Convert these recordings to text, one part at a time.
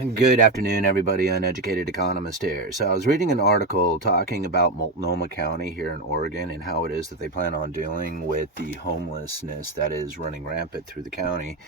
Good afternoon, everybody. Uneducated Economist here. So I was reading an article talking about Multnomah County here in Oregon and how it is that they plan on dealing with the homelessness that is running rampant through the county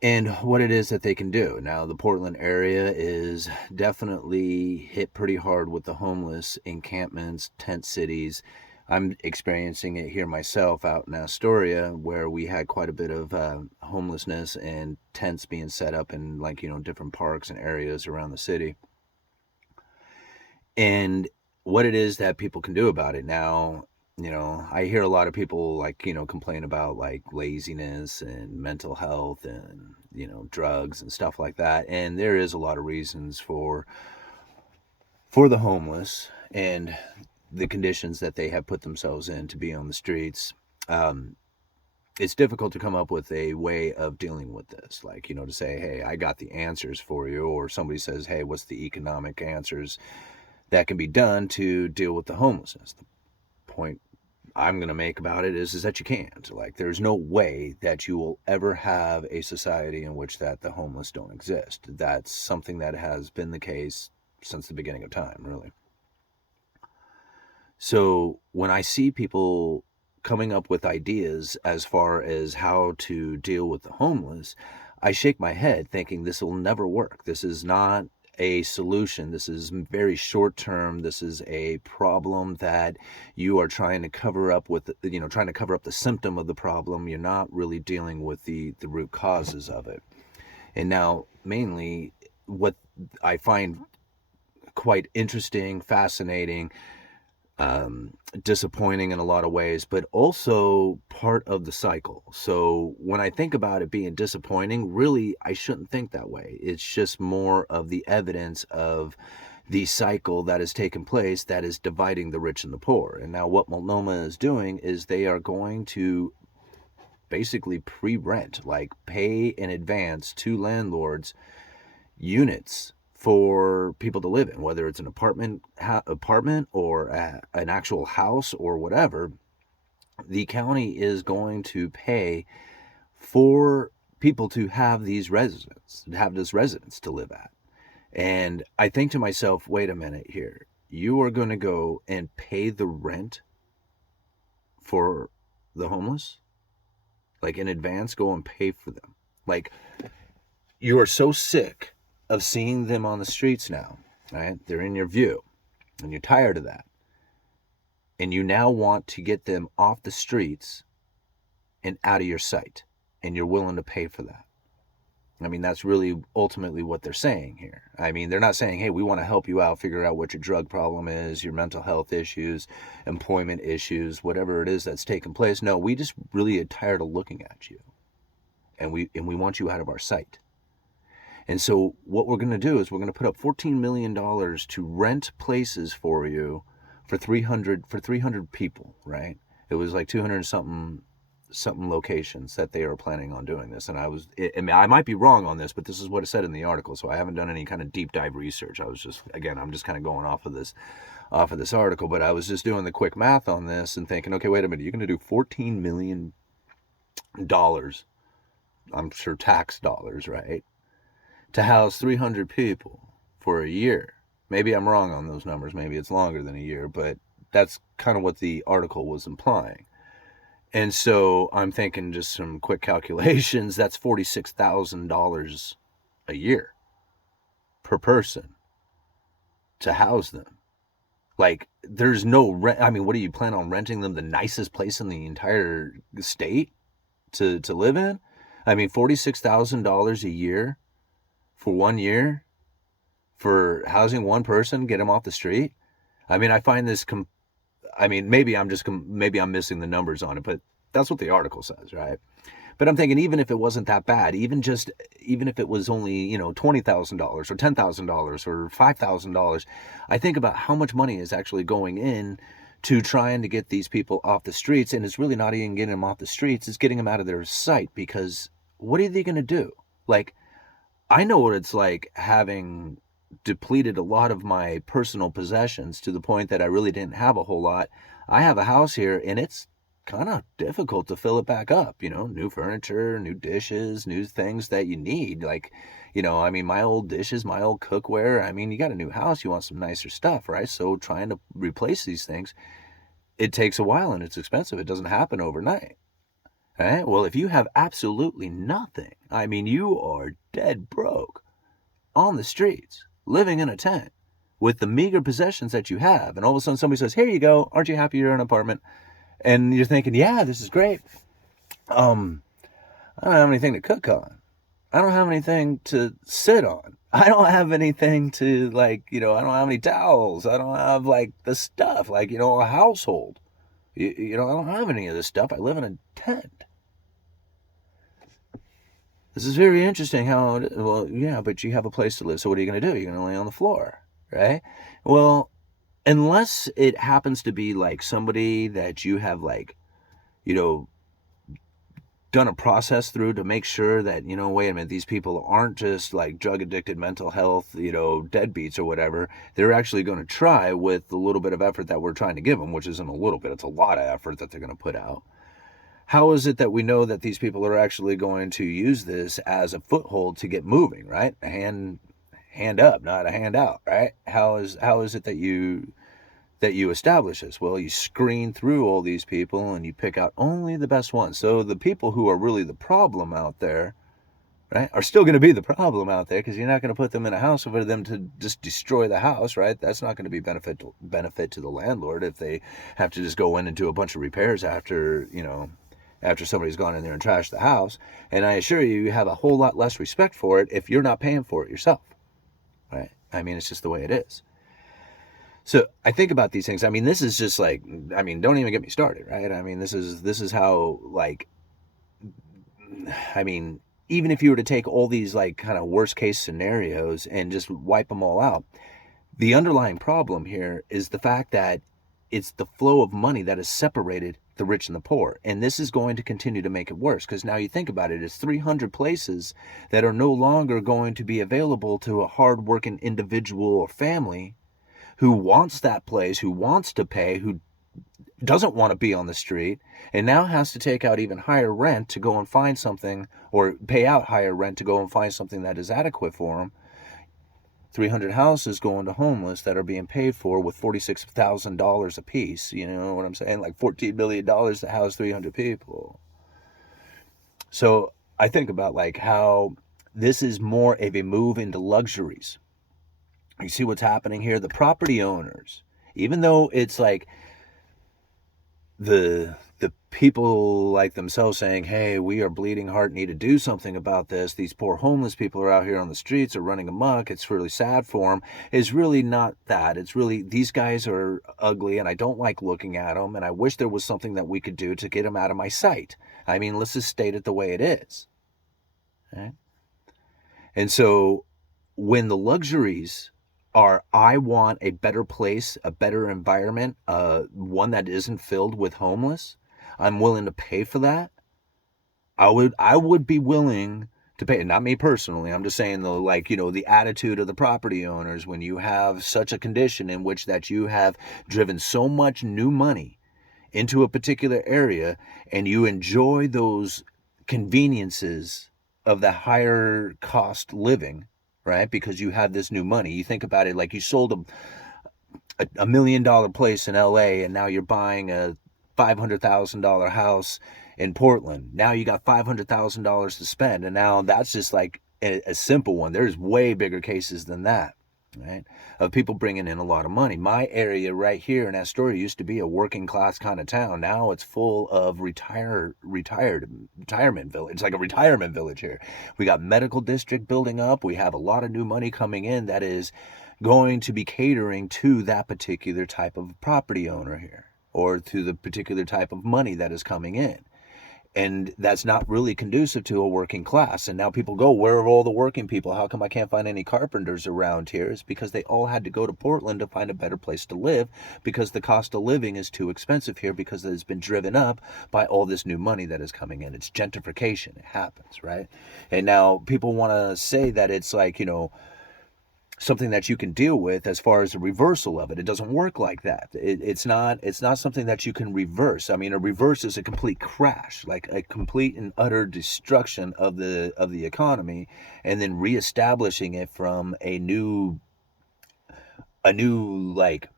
and what it is that they can do. Now, the Portland area is definitely hit pretty hard with the homeless encampments, tent cities. I'm experiencing it here myself out in Astoria, where we had quite a bit of homelessness and tents being set up in different parks and areas around the city. And what it is that people can do about it now, I hear a lot of people complain about laziness and mental health and, drugs and stuff like that. And there is a lot of reasons for the homeless and the conditions that they have put themselves in to be on the streets. It's difficult to come up with a way of dealing with this, to say, hey, I got the answers for you, or somebody says, hey, what's the economic answers that can be done to deal with the homelessness. The point I'm going to make about it is that you can't. There's no way that you will ever have a society in which that the homeless don't exist. That's something that has been the case since the beginning of time, really. So when I see people coming up with ideas as far as how to deal with the homeless, I shake my head thinking this will never work. This is not a solution. This is very short term. This is a problem that you are trying to cover up with, trying to cover up the symptom of the problem. You're not really dealing with the root causes of it. And now, mainly, what I find quite interesting, fascinating, disappointing in a lot of ways, but also part of the cycle. So when I think about it being disappointing, really, I shouldn't think that way. It's just more of the evidence of the cycle that has taken place that is dividing the rich and the poor. And now what Multnomah is doing is they are going to basically pre-rent, pay in advance to landlords units for people to live in, whether it's an apartment or an actual house or whatever. The county is going to pay for people to have this residence to live at. And I think to myself, wait a minute here. You are going to go and pay the rent for the homeless? In advance, go and pay for them. You are so sick of seeing them on the streets now, right? They're in your view, and you're tired of that. And you now want to get them off the streets and out of your sight, and you're willing to pay for that. I mean, that's really ultimately what they're saying here. I mean, they're not saying, hey, we want to help you out, figure out what your drug problem is, your mental health issues, employment issues, whatever it is that's taking place. No, we just really are tired of looking at you, and we want you out of our sight. And so what we're going to do is we're going to put up $14 million to rent places for you for 300 people, right? It was 200 something locations that they are planning on doing this. And I might be wrong on this, but this is what it said in the article. So I haven't done any kind of deep dive research. I'm just kind of going off of this article, but I was just doing the quick math on this and thinking, okay, wait a minute, you're going to do $14 million, I'm sure tax dollars, right? To house 300 people for a year. Maybe I'm wrong on those numbers. Maybe it's longer than a year, but that's kind of what the article was implying. And so I'm thinking just some quick calculations. That's $46,000 a year per person to house them. There's no rent. I mean, what do you plan on renting them the nicest place in the entire state to live in? I mean, $46,000 a year for 1 year for housing one person, get them off the street. I mean, I find this, maybe I'm missing the numbers on it, but that's what the article says, right? But I'm thinking, even if it wasn't that bad, even if it was only, $20,000 or $10,000 or $5,000, I think about how much money is actually going in to trying to get these people off the streets. And it's really not even getting them off the streets, it's getting them out of their sight, because what are they going to do? I know what it's like having depleted a lot of my personal possessions to the point that I really didn't have a whole lot. I have a house here, and it's kind of difficult to fill it back up. New furniture, new dishes, new things that you need. Like, I mean, my old dishes, my old cookware. I mean, you got a new house, you want some nicer stuff, right? So trying to replace these things, it takes a while and it's expensive. It doesn't happen overnight. Right? Well, if you have absolutely nothing, I mean, you are dead broke on the streets, living in a tent with the meager possessions that you have, and all of a sudden somebody says, "Here you go. Aren't you happy you're in an apartment?" And you're thinking, "Yeah, this is great. I don't have anything to cook on. I don't have anything to sit on. I don't have anything to, like, I don't have any towels. I don't have, like, the stuff, like, a household. I don't have any of this stuff. I live in a tent." This is very interesting how, well, yeah, but you have a place to live. So what are you going to do? You're going to lay on the floor, right? Well, unless it happens to be like somebody that you have, like, you know, done a process through to make sure that, wait a minute, these people aren't just like drug addicted, mental health, deadbeats or whatever. They're actually going to try with the little bit of effort that we're trying to give them, which isn't a little bit, it's a lot of effort that they're going to put out. How is it that we know that these people are actually going to use this as a foothold to get moving, right? A hand up, not a hand out, right? How is it that you establish this? Well, you screen through all these people and you pick out only the best ones. So the people who are really the problem out there, right, are still going to be the problem out there, because you're not going to put them in a house for them to just destroy the house, right? That's not going to be benefit to the landlord if they have to just go in and do a bunch of repairs after somebody's gone in there and trashed the house. And I assure you, you have a whole lot less respect for it if you're not paying for it yourself, right? I mean, it's just the way it is. So I think about these things. I mean, this is just like, I mean, don't even get me started, right? I mean, this is how, like, I mean, even if you were to take all these, like, kind of worst case scenarios and just wipe them all out, the underlying problem here is the fact that it's the flow of money that has separated the rich and the poor. And this is going to continue to make it worse, because now you think about it, it's 300 places that are no longer going to be available to a hardworking individual or family who wants that place, who wants to pay, who doesn't want to be on the street, and now has to take out even higher rent to go and find something, or pay out higher rent to go and find something that is adequate for them. 300 houses going to homeless that are being paid for with $46,000 a piece. You know what I'm saying? Like $14 million to house 300 people. So I think about, like, how this is more of a move into luxuries. You see what's happening here? The property owners, even though it's like the people like themselves saying, "Hey, we are bleeding heart, need to do something about this. These poor homeless people are out here on the streets, are running amok. It's really sad for them." Is really not that. It's really, these guys are ugly and I don't like looking at them, and I wish there was something that we could do to get them out of my sight. I mean, let's just state it the way it is. Okay? And so when the luxuries are, I want a better place, a better environment, one that isn't filled with homeless, I'm willing to pay for that. I would be willing to pay. Not me personally. I'm just saying, though, like, the attitude of the property owners when you have such a condition in which that you have driven so much new money into a particular area, and you enjoy those conveniences of the higher cost living, right? Because you have this new money. You think about it like you sold a $1 million place in LA, and now you're buying a $500,000 house in Portland. Now you got $500,000 to spend, and now that's just like a simple one. There's way bigger cases than that, right? Of people bringing in a lot of money. My area right here in Astoria used to be a working class kind of town. Now it's full of retirement village. It's like a retirement village here. We got medical district building up. We have a lot of new money coming in that is going to be catering to that particular type of property owner here, or to the particular type of money that is coming in. And that's not really conducive to a working class. And now people go, where are all the working people? How come I can't find any carpenters around here? It's because they all had to go to Portland to find a better place to live, because the cost of living is too expensive here, because it's been driven up by all this new money that is coming in. It's gentrification. It happens, right? And now people want to say that it's like, something that you can deal with as far as the reversal of it. It doesn't work like that. It's not something that you can reverse. I mean, a reverse is a complete crash, like a complete and utter destruction of the economy, and then reestablishing it from a new like,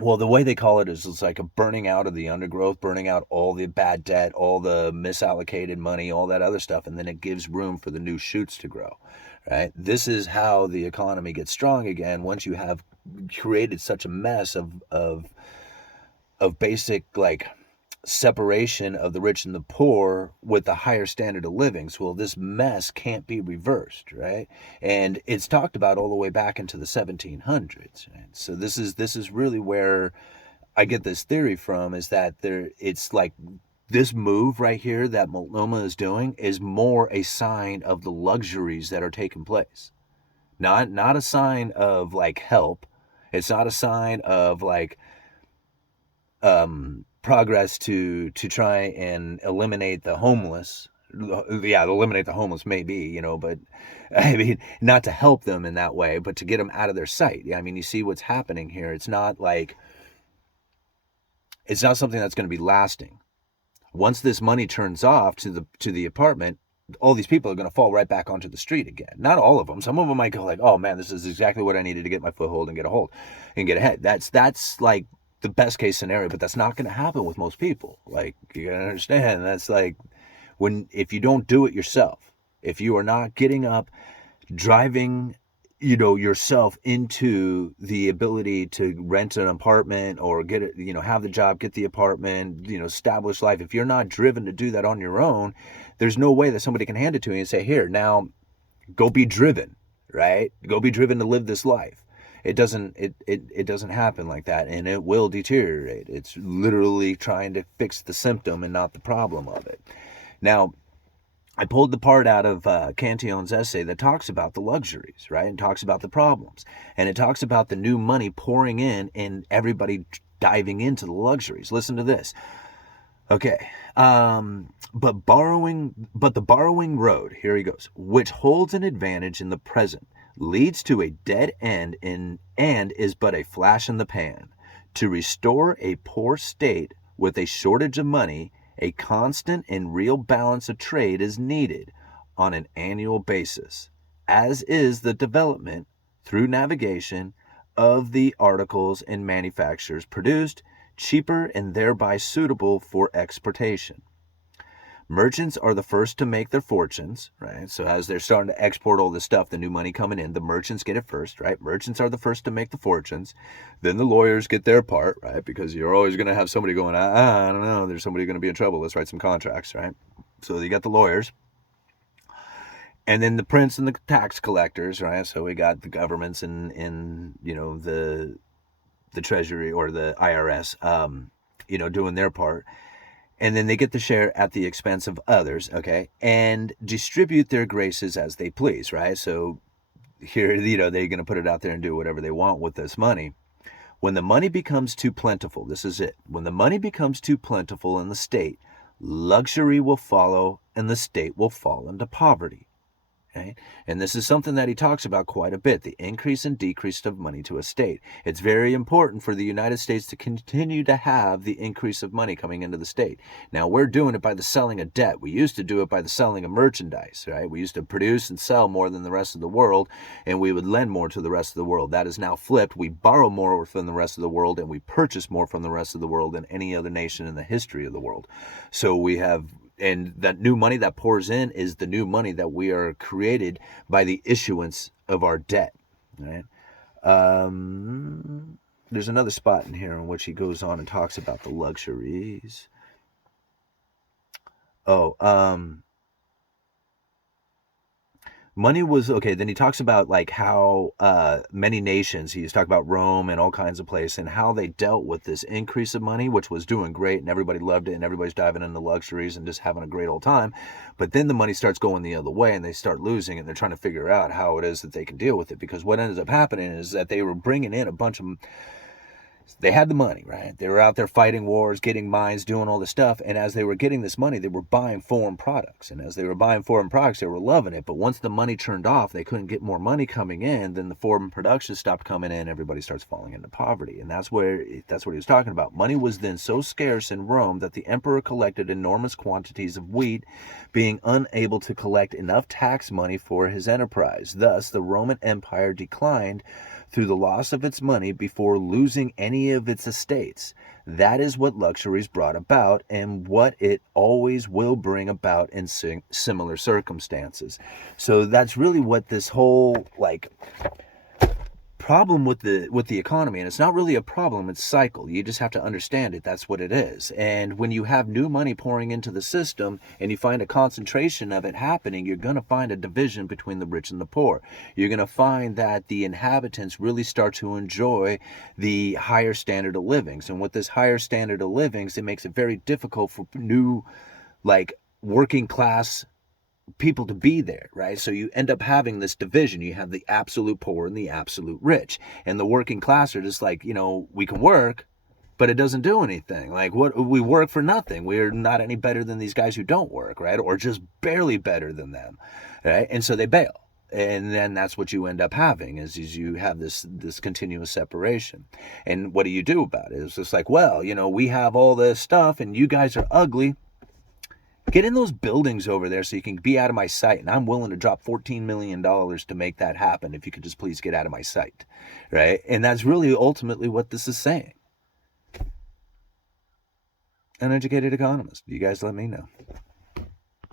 well, the way they call it is it's like a burning out of the undergrowth, burning out all the bad debt, all the misallocated money, all that other stuff, and then it gives room for the new shoots to grow, right? This is how the economy gets strong again once you have created such a mess of basic, like, separation of the rich and the poor with the higher standard of living. So, well, this mess can't be reversed, right? And it's talked about all the way back into the 1700s. Right? So this is really where I get this theory from, is that it's like this move right here that Multnomah is doing is more a sign of the luxuries that are taking place. Not a sign of like help. It's not a sign of like progress to try and eliminate the homeless. Yeah, eliminate the homeless maybe, but I mean, not to help them in that way, but to get them out of their sight. Yeah, I mean, you see what's happening here. It's not something that's going to be lasting. Once this money turns off to the apartment, all these people are going to fall right back onto the street again. Not all of them. Some of them might go like, oh man, this is exactly what I needed to get my foothold and get a hold and get ahead. That's like the best case scenario, but that's not going to happen with most people. Like, you gotta understand, that's like if you don't do it yourself, if you are not getting up, driving yourself into the ability to rent an apartment or get it, have the job, get the apartment, establish life. If you're not driven to do that on your own, there's no way that somebody can hand it to you and say, here, now go be driven, right? Go be driven to live this life. It doesn't happen like that, and it will deteriorate. It's literally trying to fix the symptom and not the problem of it. Now, I pulled the part out of Cantillon's essay that talks about the luxuries, right? And talks about the problems. And it talks about the new money pouring in and everybody diving into the luxuries. Listen to this. Okay. But the borrowing road, here he goes, which holds an advantage in the present, leads to a dead end and is but a flash in the pan. To restore a poor state with a shortage of money, a constant and real balance of trade is needed on an annual basis, as is the development through navigation of the articles and manufactures produced cheaper and thereby suitable for exportation. Merchants are the first to make their fortunes, right? So as they're starting to export all this stuff, the new money coming in, the merchants get it first, right? Merchants are the first to make the fortunes. Then the lawyers get their part, right? Because you're always going to have somebody going, I don't know, there's somebody going to be in trouble. Let's write some contracts, right? So you got the lawyers. And then the prince and the tax collectors, right? So we got the governments and the Treasury or the IRS, doing their part. And then they get the share at the expense of others, okay, and distribute their graces as they please, right? So here, they're going to put it out there and do whatever they want with this money. When the money becomes too plentiful, this is it. When the money becomes too plentiful in the state, luxury will follow and the state will fall into poverty. Okay? And this is something that he talks about quite a bit, the increase and decrease of money to a state. It's very important for the United States to continue to have the increase of money coming into the state. Now, we're doing it by the selling of debt. We used to do it by the selling of merchandise, right? We used to produce and sell more than the rest of the world, and we would lend more to the rest of the world. That is now flipped. We borrow more from the rest of the world, and we purchase more from the rest of the world than any other nation in the history of the world. So we have... And that new money that pours in is the new money that we are created by the issuance of our debt. Right? There's another spot in here in which he goes on and talks about the luxuries. Money was okay. Then he talks about like how many nations, he's talking about Rome and all kinds of places, and how they dealt with this increase of money, which was doing great and everybody loved it and everybody's diving into luxuries and just having a great old time. But then the money starts going the other way and they start losing, and they're trying to figure out how it is that they can deal with it, because what ends up happening is that they were bringing in a bunch of They had the money, right? They were out there fighting wars, getting mines, doing all this stuff. And as they were getting this money, they were buying foreign products. And as they were buying foreign products, they were loving it. But once the money turned off, they couldn't get more money coming in. Then the foreign production stopped coming in. Everybody starts falling into poverty. And that's what he was talking about. Money was then so scarce in Rome that the emperor collected enormous quantities of wheat, being unable to collect enough tax money for his enterprise. Thus, the Roman Empire declined through the loss of its money before losing any of its estates. That is what luxuries brought about and what it always will bring about in similar circumstances. So that's really what this whole problem with the economy, and it's not really a problem, it's cycle. You just have to understand it. That's what it is. And when you have new money pouring into the system and you find a concentration of it happening, you're going to find a division between the rich and the poor. You're going to find that the inhabitants really start to enjoy the higher standard of livings. And with this higher standard of livings, it makes it very difficult for new working class people to be there, right? So you end up having this division. You have the absolute poor and the absolute rich. And the working class are just we can work, but it doesn't do anything. We work for nothing. We're not any better than these guys who don't work, right? Or just barely better than them, right? And so they bail. And then that's what you end up having is you have this continuous separation. And what do you do about it? It's just we have all this stuff and you guys are ugly. Get in those buildings over there so you can be out of my sight. And I'm willing to drop $14 million to make that happen if you could just please get out of my sight, right? And that's really ultimately what this is saying. Uneducated Economist. You guys let me know.